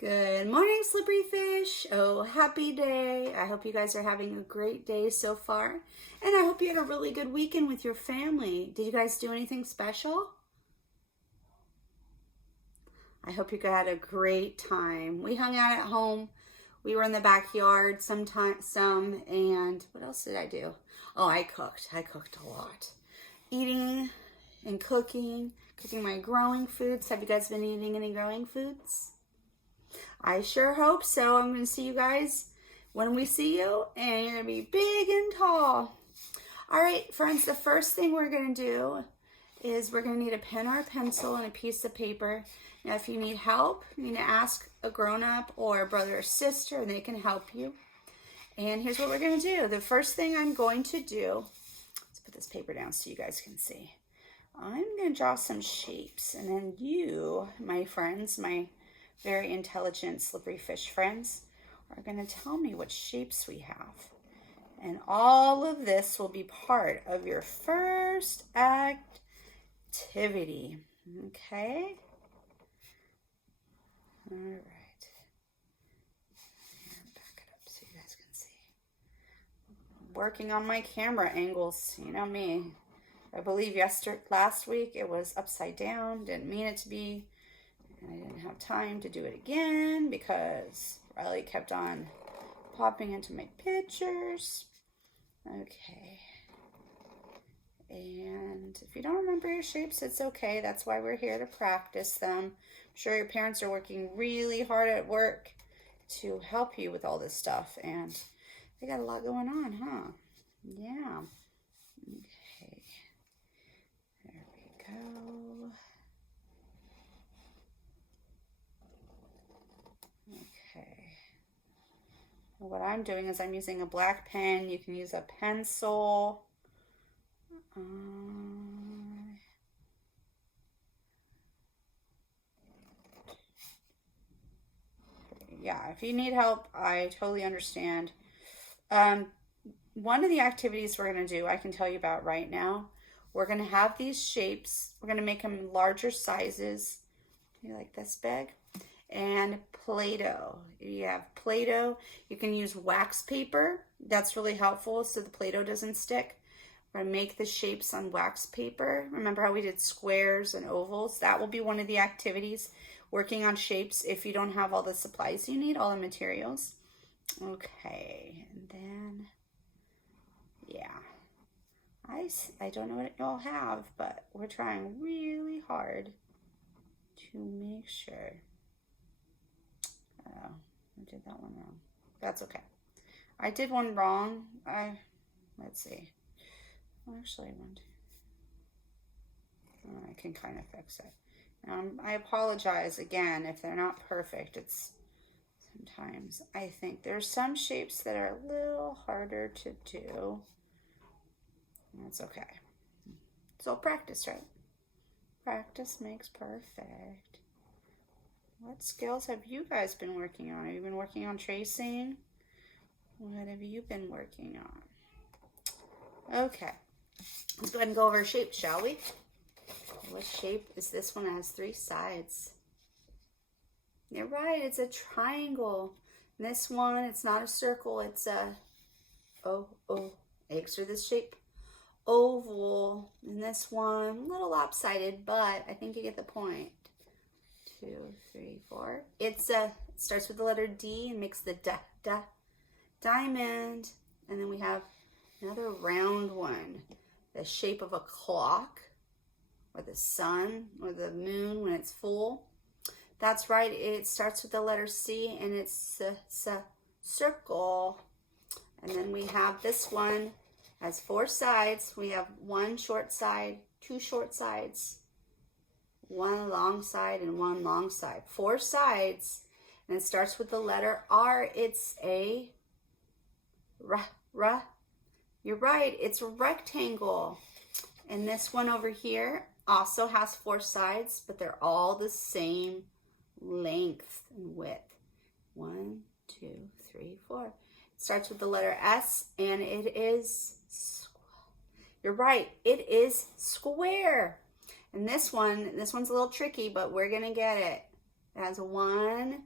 Good morning, slippery fish. Oh, happy day. I hope you guys are having a great day so far. And I hope you had a really good weekend with your family. Did you guys do anything special? I hope you had a great time. We hung out at home. We were in the backyard and what else did I do? Oh, I cooked. I cooked a lot. Eating and cooking my growing foods. Have you guys been eating any growing foods? I sure hope so. I'm going to see you guys when we see you, and you're going to be big and tall. All right, friends, the first thing we're going to do is we're going to need a pen or a pencil and a piece of paper. Now, if you need help, you need to ask a grown-up or a brother or sister, and they can help you. And here's what we're going to do. The first thing I'm going to do, let's put this paper down so you guys can see. I'm going to draw some shapes, and then you, my friends, my very intelligent slippery fish friends, are going to tell me what shapes we have. And all of this will be part of your first activity. Okay? All right. Here, back it up so you guys can see. Working on my camera angles. You know me. I believe last week it was upside down. Didn't mean it to be. I didn't have time to do it again because Riley kept on popping into my pictures. Okay. And if you don't remember your shapes, it's okay. That's why we're here to practice them. I'm sure your parents are working really hard at work to help you with all this stuff. And they got a lot going on, huh? Yeah. Okay. There we go. What I'm doing is I'm using a black pen. You can use a pencil. Yeah, if you need help, I totally understand. One of the activities we're going to do, I can tell you about right now. We're going to have these shapes. We're going to make them larger sizes. You like this big? And Play-Doh. You have Play-Doh. You can use wax paper. That's really helpful so the Play-Doh doesn't stick. We're going to make the shapes on wax paper. Remember how we did squares and ovals? That will be one of the activities, working on shapes if you don't have all the supplies you need, all the materials. Okay, and then, yeah. I don't know what y'all have, but we're trying really hard to make sure. Oh, I did that one wrong. That's okay. I did one wrong. Let's see. Actually, I can kind of fix it. I apologize again if they're not perfect. It's sometimes I think there's some shapes that are a little harder to do. That's okay. It's all practice, right? Practice makes perfect. What skills have you guys been working on? Have you been working on tracing? What have you been working on? Okay, let's go ahead and go over shapes, shall we? What shape is this one? It has 3 sides. You're right, it's a triangle. And this one, it's not a circle, it's a, eggs are this shape. Oval. And this one, a little lopsided, but I think you get the point. 2, 3, 4. It starts with the letter D and makes the diamond. And then we have another round one, the shape of a clock, or the sun, or the moon when it's full. That's right, it starts with the letter C and it's a circle. And then we have this one, has 4 sides. We have 1 short side, 2 short sides, 1 long side, and 1 long side. 4 sides, and it starts with the letter R. It's a You're right, it's a rectangle. And this one over here also has 4 sides, but they're all the same length and width. 1, 2, 3, 4. It starts with the letter S, and it is, you're right, it is square. And this one's a little tricky, but we're gonna get it. It has 1,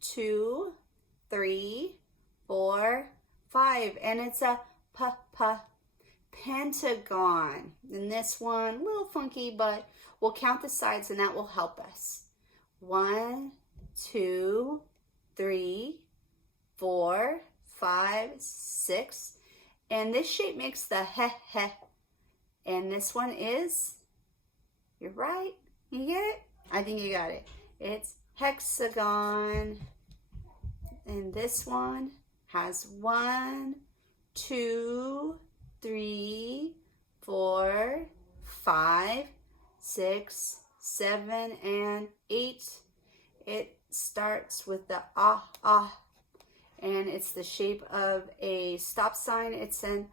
2, 3, 4, 5. And it's a pentagon. And this one, a little funky, but we'll count the sides and that will help us. 1, 2, 3, 4, 5, 6. And this shape makes the he. And this one is, you're right. You get it? I think you got it. It's hexagon. And this one has 1, 2, 3, 4, 5, 6, 7, and 8. It starts with the and it's the shape of a stop sign. It's an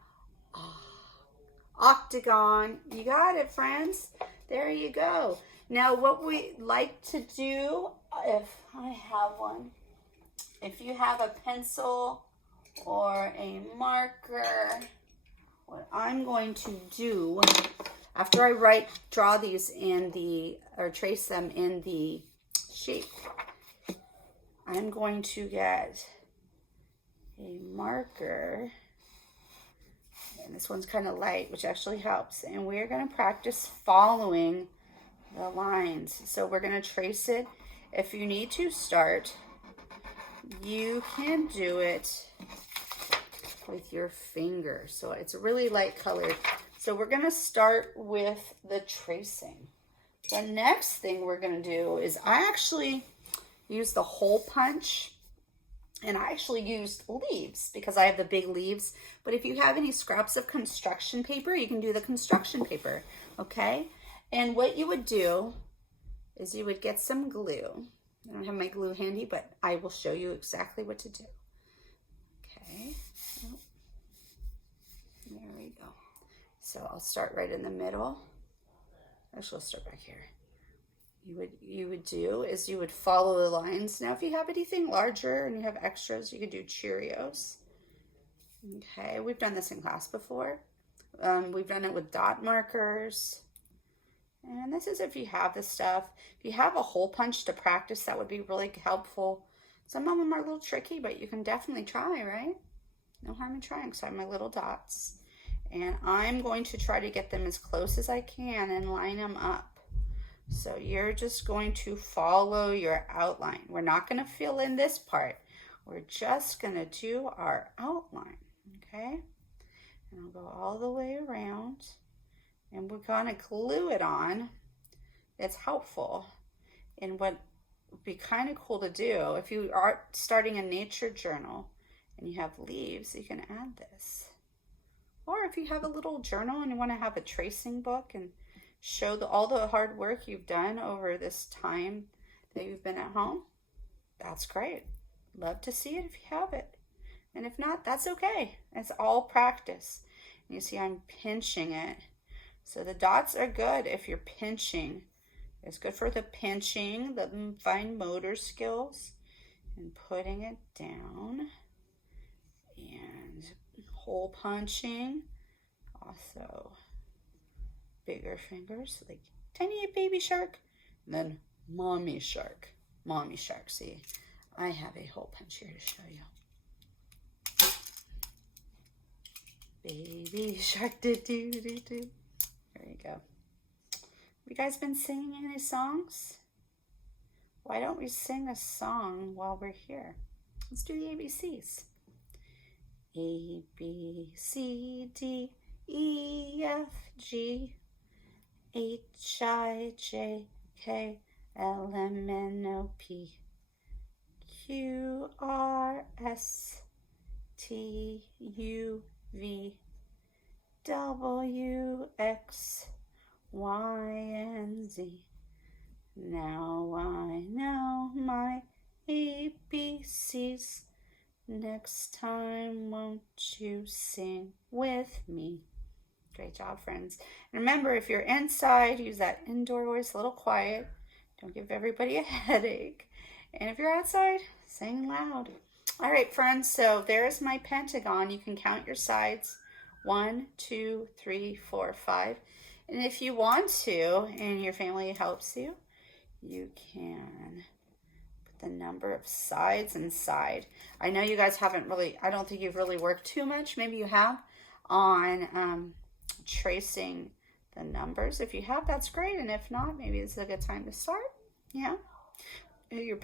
octagon. You got it, friends. There you go. Now, what we like to do, if I have one, if you have a pencil or a marker, what I'm going to do after I draw these in the, or trace them in the shape, I'm going to get a marker, and this one's kind of light, which actually helps, and we're going to practice following the lines. So we're going to trace it. If you need to start, you can do it with your finger. So it's really light colored. So we're going to start with the tracing. The next thing we're going to do is I actually use the hole punch, and I actually used leaves because I have the big leaves. But if you have any scraps of construction paper, you can do the construction paper, okay? And what you would do is you would get some glue. I don't have my glue handy, but I will show you exactly what to do. Okay, there we go. So I'll start right in the middle. Actually, I'll start back here. You would do is you would follow the lines. Now, if you have anything larger and you have extras, you could do Cheerios. Okay, we've done this in class before. We've done it with dot markers. And this is if you have the stuff. If you have a hole punch to practice, that would be really helpful. Some of them are a little tricky, but you can definitely try, right? No harm in trying. So I have my little dots. And I'm going to try to get them as close as I can and line them up. So you're just going to follow your outline. We're not going to fill in this part. We're just going to do our outline, okay? And I'll go all the way around. And we're going to glue it on. It's helpful. And what would be kind of cool to do, if you are starting a nature journal and you have leaves, you can add this. Or if you have a little journal and you want to have a tracing book and show all the hard work you've done over this time that you've been at home, that's great. Love to see it if you have it. And if not, that's okay. It's all practice. You see I'm pinching it. So the dots are good if you're pinching. It's good for the pinching, the fine motor skills, and putting it down. And hole punching. Also bigger fingers, like tiny baby shark, and then mommy shark. Mommy shark. See, I have a hole punch here to show you. Baby shark, do do do do. There you go. Have you guys been singing any songs? Why don't we sing a song while we're here? Let's do the ABCs. A, B, C, D, E, F, G, H, I, J, K, L, M, N, O, P, Q, R, S, T, U, V, W, X, Y, and Z. Now I know my ABCs. Next time, won't you sing with me? Great job, friends. And remember, if you're inside, use that indoor voice, a little quiet. Don't give everybody a headache. And if you're outside, sing loud. All right, friends, so there's my pentagon. You can count your sides. 1, 2, 3, 4, 5. And if you want to, and your family helps you, you can put the number of sides inside. I know you guys haven't really, I don't think you've really worked too much, maybe you have, on tracing the numbers. If you have, that's great, and if not, maybe it's a good time to start. Yeah. Your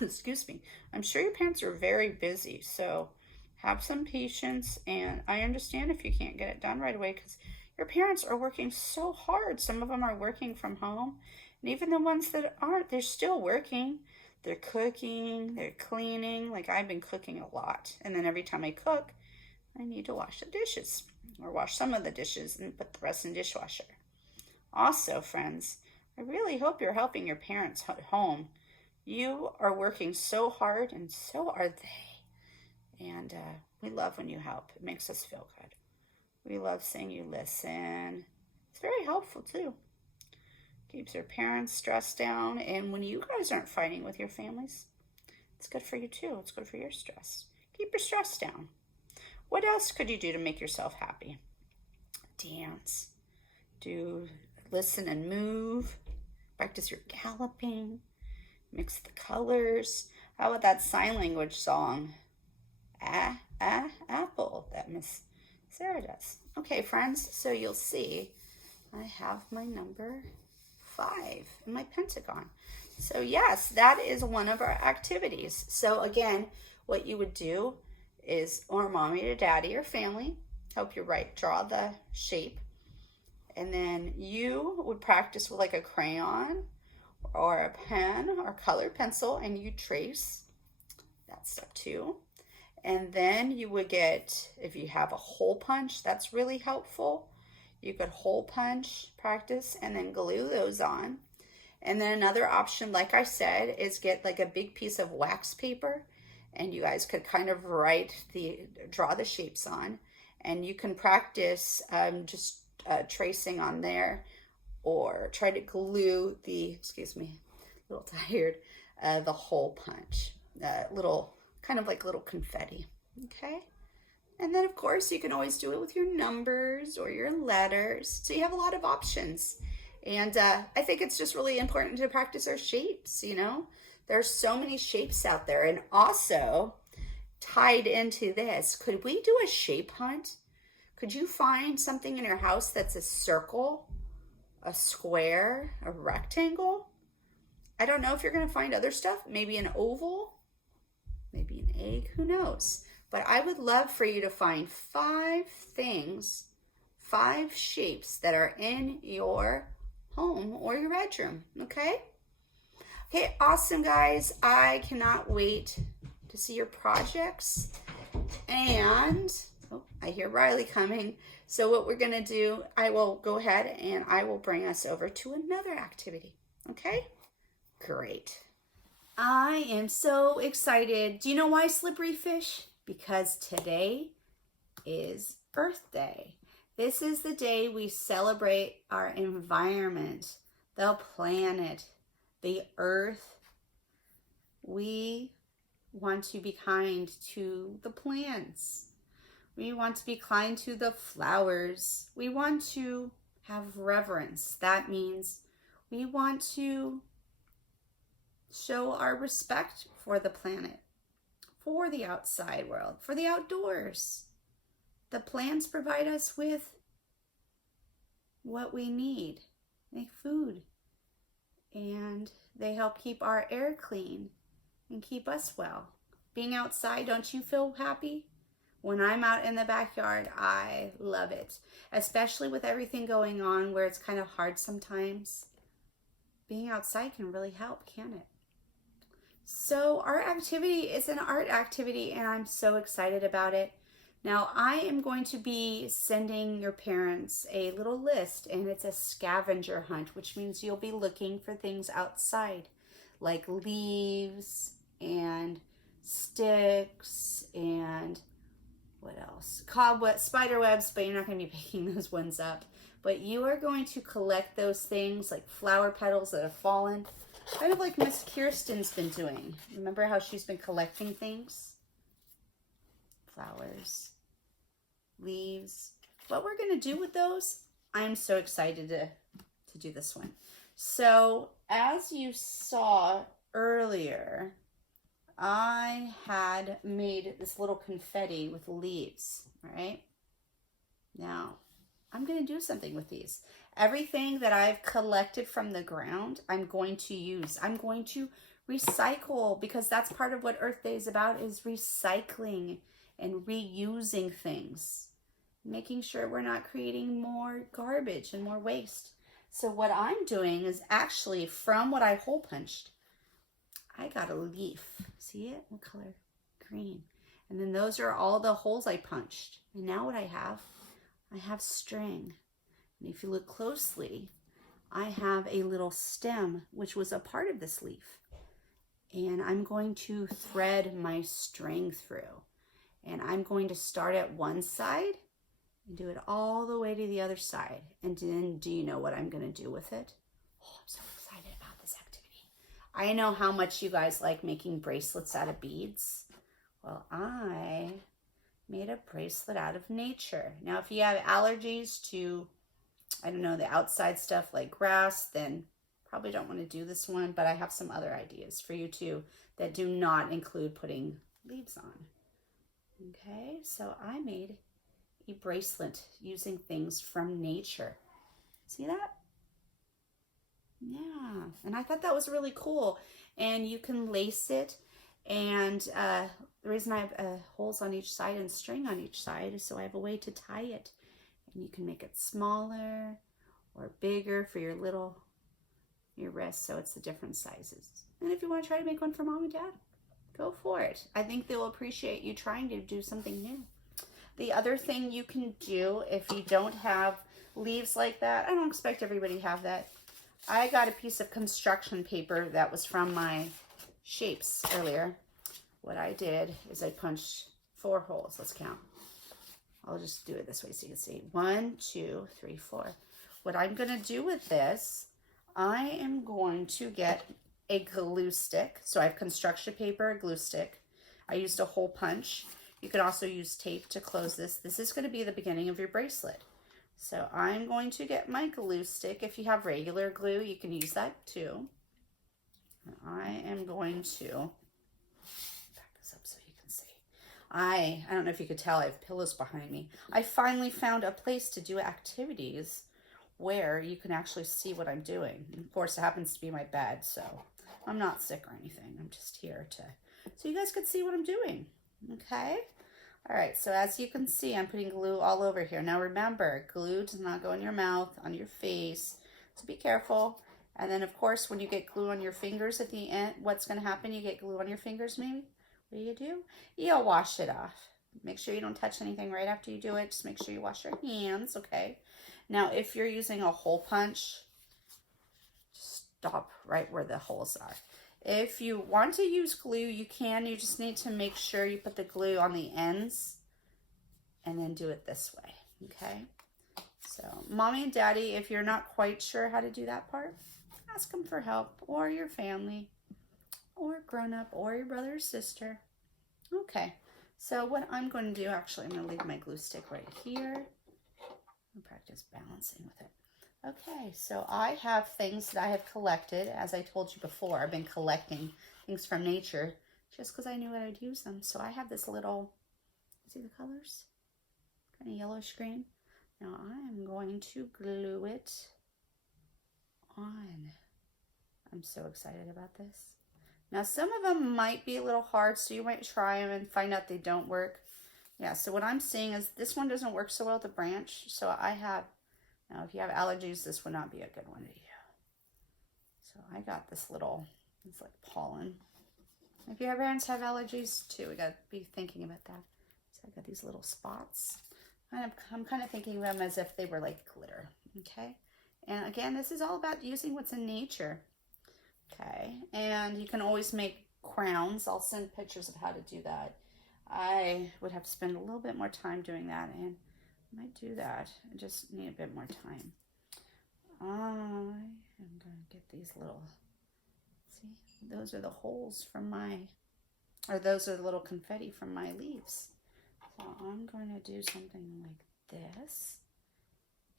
excuse me. I'm sure your parents are very busy, so have some patience, and I understand if you can't get it done right away because your parents are working so hard. Some of them are working from home, and even the ones that aren't, they're still working. They're cooking, they're cleaning. Like I've been cooking a lot, and then every time I cook, I need to wash the dishes, or wash some of the dishes and put the rest in the dishwasher. Also, friends, I really hope you're helping your parents at home. You are working so hard, and so are they. And we love when you help. It makes us feel good. We love seeing you listen. It's very helpful too. Keeps your parents stressed down. And when you guys aren't fighting with your families, it's good for you too. It's good for your stress. Keep your stress down. What else could you do to make yourself happy? Dance. Listen and move. Practice your galloping. Mix the colors. How about that sign language song? Apple, that Miss Sarah does. Okay, friends, so you'll see I have my number 5 in my pentagon. So yes, that is one of our activities. So again, what you would do is, or mommy or daddy or family, help you draw the shape. And then you would practice with like a crayon or a pen or colored pencil, and you trace. That's step 2. And then you would get, if you have a hole punch, that's really helpful. You could hole punch, practice, and then glue those on. And then another option, like I said, is get like a big piece of wax paper, and you guys could kind of draw the shapes on. And you can practice just tracing on there, or try to glue the, excuse me, a little tired, the hole punch, kind of like little confetti, okay? And then of course you can always do it with your numbers or your letters. So you have a lot of options. And I think it's just really important to practice our shapes, you know? There's so many shapes out there. And also tied into this, could we do a shape hunt? Could you find something in your house that's a circle, a square, a rectangle? I don't know if you're gonna find other stuff, maybe an oval, maybe an egg, who knows? But I would love for you to find 5 things, 5 shapes that are in your home or your bedroom, okay? Okay, awesome guys. I cannot wait to see your projects. And, oh, I hear Riley coming. So what we're gonna do, I will go ahead and I will bring us over to another activity, okay? Great. I am so excited. Do you know why, Slippery Fish? Because today is Earth Day. This is the day we celebrate our environment, the planet, the earth. We want to be kind to the plants. We want to be kind to the flowers. We want to have reverence. That means we want to show our respect for the planet, for the outside world, for the outdoors. The plants provide us with what we need, like food, and they help keep our air clean and keep us well. Being outside, don't you feel happy? When I'm out in the backyard, I love it, especially with everything going on where it's kind of hard sometimes. Being outside can really help, can't it? So our activity is an art activity, and I'm so excited about it. Now I am going to be sending your parents a little list, and it's a scavenger hunt, which means you'll be looking for things outside, like leaves and sticks and what else? Spider webs, but you're not going to be picking those ones up. But you are going to collect those things like flower petals that have fallen, kind of like Miss Kirsten's been doing. Remember how she's been collecting things? Flowers, leaves. What we're going to do with those, I'm so excited to do this one. So as you saw earlier, I had made this little confetti with leaves, all right? Now, I'm going to do something with these. Everything that I've collected from the ground, I'm going to use. I'm going to recycle, because that's part of what Earth Day is about, is recycling and reusing things. Making sure we're not creating more garbage and more waste. So what I'm doing is actually from what I hole punched, I got a leaf. See it? What color? Green. And then those are all the holes I punched. And now what I have string. And if you look closely, I have a little stem, which was a part of this leaf. And I'm going to thread my string through. And I'm going to start at one side and do it all the way to the other side. And then, do you know what I'm going to do with it? Oh, I'm so excited about this activity. I know how much you guys like making bracelets out of beads. Well, I made a bracelet out of nature. Now, if you have allergies to, I don't know, the outside stuff like grass, then probably don't want to do this one, but I have some other ideas for you too that do not include putting leaves on. Okay, so I made a bracelet using things from nature. See that? Yeah, and I thought that was really cool. And you can lace it, and the reason I have holes on each side and string on each side is so I have a way to tie it. And you can make it smaller or bigger for your wrist, so it's the different sizes. And if you want to try to make one for mom and dad, go for it. I think they'll appreciate you trying to do something new. The other thing you can do if you don't have leaves like that, I don't expect everybody to have that. I got a piece of construction paper that was from my shapes earlier. What I did is I punched 4 holes. Let's count. I'll just do it this way so you can see. 1, 2, 3, 4. What I'm going to do with this, I am going to get a glue stick. So I have construction paper, a glue stick. I used a hole punch. You can also use tape to close this. This is going to be the beginning of your bracelet. So I'm going to get my glue stick. If you have regular glue, you can use that too. And I am going to back this up so you can see. I don't know if you could tell, I have pillows behind me. I finally found a place to do activities where you can actually see what I'm doing. And of course, it happens to be my bed, so I'm not sick or anything. I'm just here so you guys could see what I'm doing. Okay? All right, so as you can see, I'm putting glue all over here. Now remember, glue does not go in your mouth, on your face, so be careful. And then, of course, when you get glue on your fingers at the end, what's going to happen? You get glue on your fingers, maybe? What do? You'll wash it off. Make sure you don't touch anything right after you do it. Just make sure you wash your hands, okay? Now, if you're using a hole punch, stop right where the holes are. If you want to use glue, you can. You just need to make sure you put the glue on the ends and then do it this way, okay? So, mommy and daddy, if you're not quite sure how to do that part, ask them for help, or your family, or grown-up, or your brother or sister. Okay, so what I'm going to do, actually, I'm going to leave my glue stick right here and practice balancing with it. Okay, so I have things that I have collected. As I told you before, I've been collecting things from nature just because I knew I'd use them. So I have this little, see the colors? Kind of yellowish green. Now I am going to glue it on. I'm so excited about this. Now some of them might be a little hard, so you might try them and find out they don't work. Yeah, so what I'm seeing is this one doesn't work so well with the branch. So I have, now if you have allergies, this would not be a good one to use. So I got this little, it's like pollen. If your parents have allergies too, we got to be thinking about that. So I got these little spots. I'm kind of thinking of them as if they were like glitter, okay? And again, this is all about using what's in nature, okay? And you can always make crowns. I'll send pictures of how to do that. I would have to spend a little bit more time doing that, and I might do that. I just need a bit more time. I am going to get these little, see, those are the holes from my, or those are the little confetti from my leaves. So I'm going to do something like this,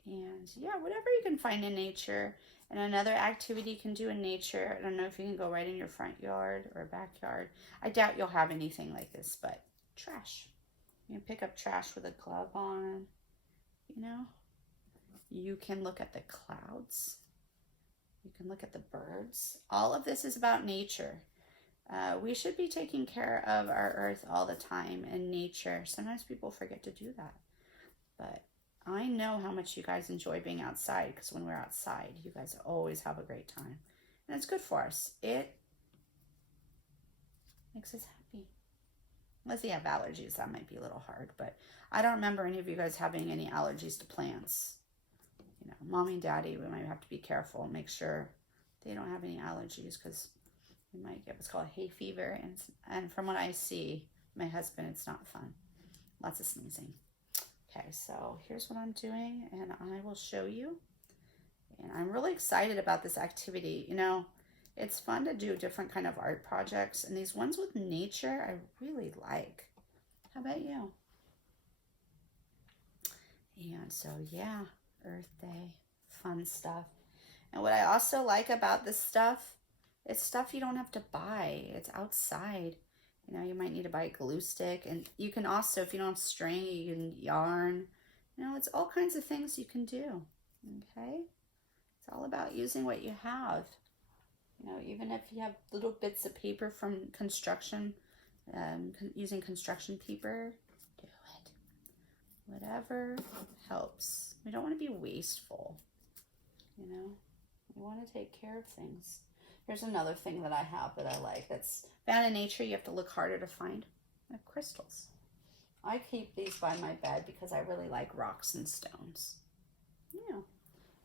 And yeah, whatever you can find in nature. And another activity you can do in nature, I don't know if you can go right in your front yard or backyard. I doubt you'll have anything like this, but trash. You can pick up trash with a glove on, you know. You can look at the clouds. You can look at the birds. All of this is about nature. We should be taking care of our earth all the time and nature. Sometimes people forget to do that. But I know how much you guys enjoy being outside, because when we're outside, you guys always have a great time. And it's good for us. It makes us happy. Unless you have allergies, that might be a little hard. But I don't remember any of you guys having any allergies to plants. You know, mommy and daddy, we might have to be careful and make sure they don't have any allergies, because we might get what's called hay fever. And from what I see, my husband, it's not fun. Lots of sneezing. Okay, so here's what I'm doing, and I will show you. And I'm really excited about this activity. You know, it's fun to do different kind of art projects, and these ones with nature I really like. How about you? And so yeah, Earth Day, fun stuff. And what I also like about this stuff, it's stuff you don't have to buy. It's outside. You know, you might need to buy a glue stick, and you can also, if you don't have string, you can yarn. You know, it's all kinds of things you can do. Okay, it's all about using what you have. You know, even if you have little bits of paper from construction, using construction paper, do it. Whatever helps. We don't want to be wasteful. You know, we want to take care of things. Here's another thing that I have that I like. That's found in nature. You have to look harder to find. Like crystals. I keep these by my bed because I really like rocks and stones. Yeah.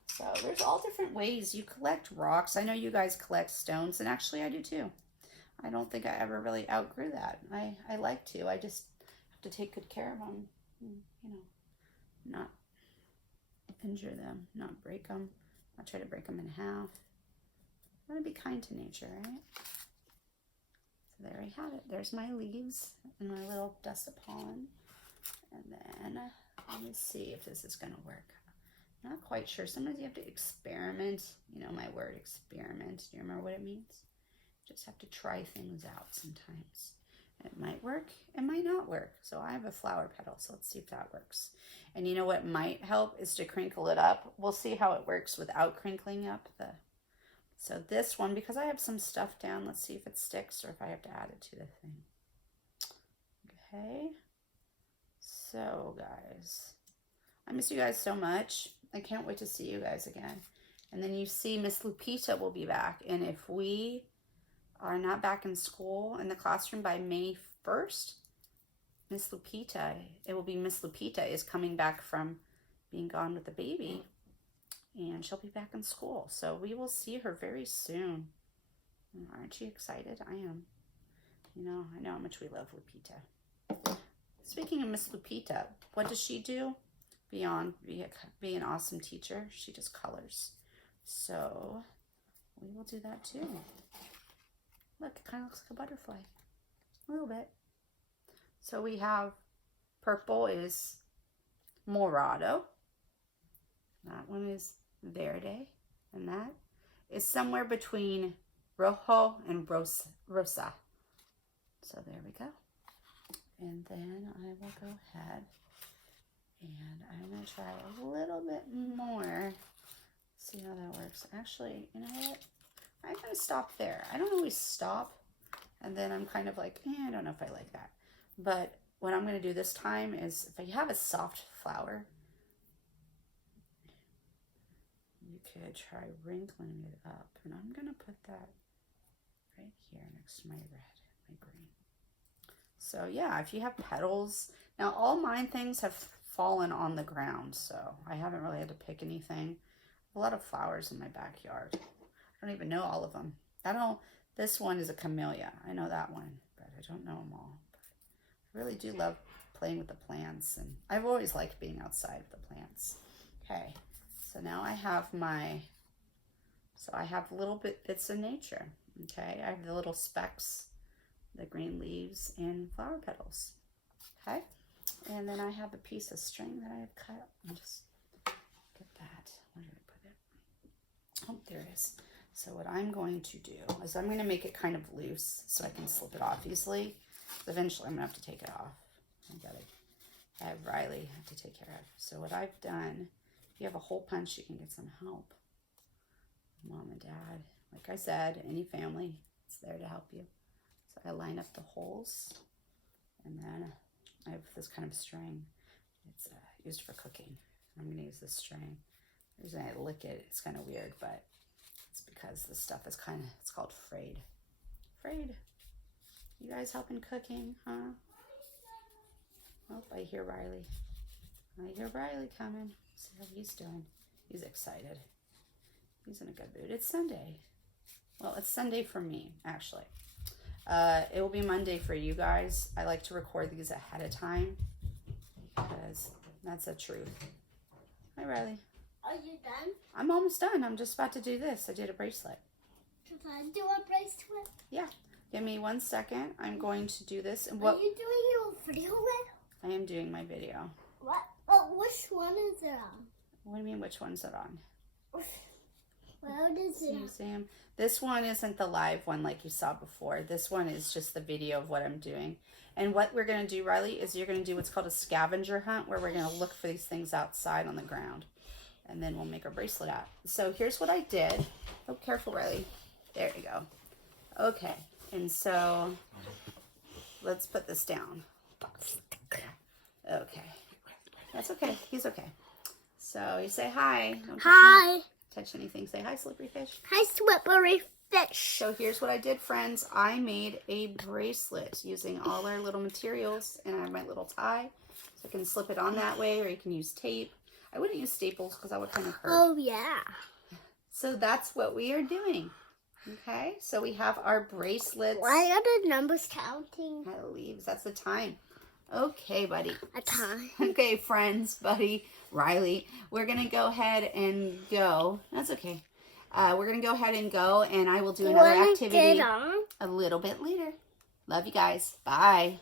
So there's all different ways you collect rocks. I know you guys collect stones, and actually I do too. I don't think I ever really outgrew that. I like to. I just have to take good care of them. You know, not injure them, not break them, not try to break them in half. I want to be kind to nature, right? So there we have it. There's my leaves and my little dust of pollen. And then let me see if this is going to work. Not quite sure. Sometimes you have to experiment. You know my word, experiment. Do you remember what it means? Just have to try things out sometimes. It might work, it might not work. So I have a flower petal, so let's see if that works. And you know what might help is to crinkle it up. We'll see how it works without crinkling up the... So this one, because I have some stuff down, let's see if it sticks or if I have to add it to the thing. Okay. So guys, I miss you guys so much. I can't wait to see you guys again. And then you see Miss Lupita will be back. And if we are not back in school, in the classroom by May 1st, Miss Lupita, it will be Miss Lupita is coming back from being gone with the baby. And she'll be back in school. So we will see her very soon. Aren't you excited? I am. You know, I know how much we love Lupita. Speaking of Miss Lupita, what does she do? Beyond be an awesome teacher, she just colors. So we will do that too. Look, it kind of looks like a butterfly. A little bit. So we have purple is Morado. That one is Verde. And that is somewhere between Rojo and Rosa. So there we go. And then I will go ahead and I'm going to try a little bit more. See how that works. Actually, you know what? I'm going to stop there. I don't always stop. And then I'm kind of like, I don't know if I like that. But what I'm going to do this time is if I have a soft flower, you could try wrinkling it up. And I'm going to put that right here next to my red, my green. So yeah, if you have petals, now all mine things have fallen on the ground, so I haven't really had to pick anything. A lot of flowers in my backyard. I don't even know all of them. This one is a camellia. I know that one, but I don't know them all. But I really do love playing with the plants, and I've always liked being outside with the plants. Okay, so now I have I have little bits of nature. Okay, I have the little specks, the green leaves and flower petals. Okay, and then I have a piece of string that I have cut. I'm just Get that. Where did I put it? Oh, there it is. So what I'm going to do is I'm going to make it kind of loose so I can slip it off easily. Eventually I'm going to have to take it off. I have Riley have to take care of. So what I've done, if you have a hole punch, you can get some help. Mom and Dad, like I said, any family, it's there to help you. So I line up the holes, and then I have this kind of string. It's used for cooking. I'm going to use this string. The reason I lick it, it's kind of weird, but it's because this stuff is it's called frayed. Frayed. You guys helping cooking, huh? Oh, I hear Riley. I hear Riley coming. See how he's doing. He's excited. He's in a good mood. It's Sunday. Well, it's Sunday for me, actually. It will be Monday for you guys. I like to record these ahead of time because that's the truth. Hi, Riley. Are you done? I'm almost done. I'm just about to do this. I did a bracelet. Can I do a bracelet? Yeah. Give me 1 second. I'm going to do this. And Are you doing your video with? I am doing my video. What? Oh, which one is it on? What do you mean, which one's it on? Where is it? Museum. This one isn't the live one like you saw before. This one is just the video of what I'm doing. And what we're going to do, Riley, is you're going to do what's called a scavenger hunt, where we're going to look for these things outside on the ground. And then we'll make our bracelet out. So here's what I did. Oh, careful, Riley. There you go. Okay. And so let's put this down. Okay. That's okay. He's okay. So you say hi. Don't Hi. touch anything. Say hi, slippery fish. Hi, slippery fish. So here's what I did, friends. I made a bracelet using all our little materials, and I have my little tie. So I can slip it on that way, or you can use tape. I wouldn't use staples because that would kind of hurt. Oh, yeah. So that's what we are doing. Okay, so we have our bracelets. Why are the numbers counting? Leaves. That's the time. Okay, buddy. A time. Okay, friends, buddy, Riley. We're going to go ahead and go. That's okay. We're going to go ahead and go, and I will do another activity Get on? a little bit later. Love you guys. Bye.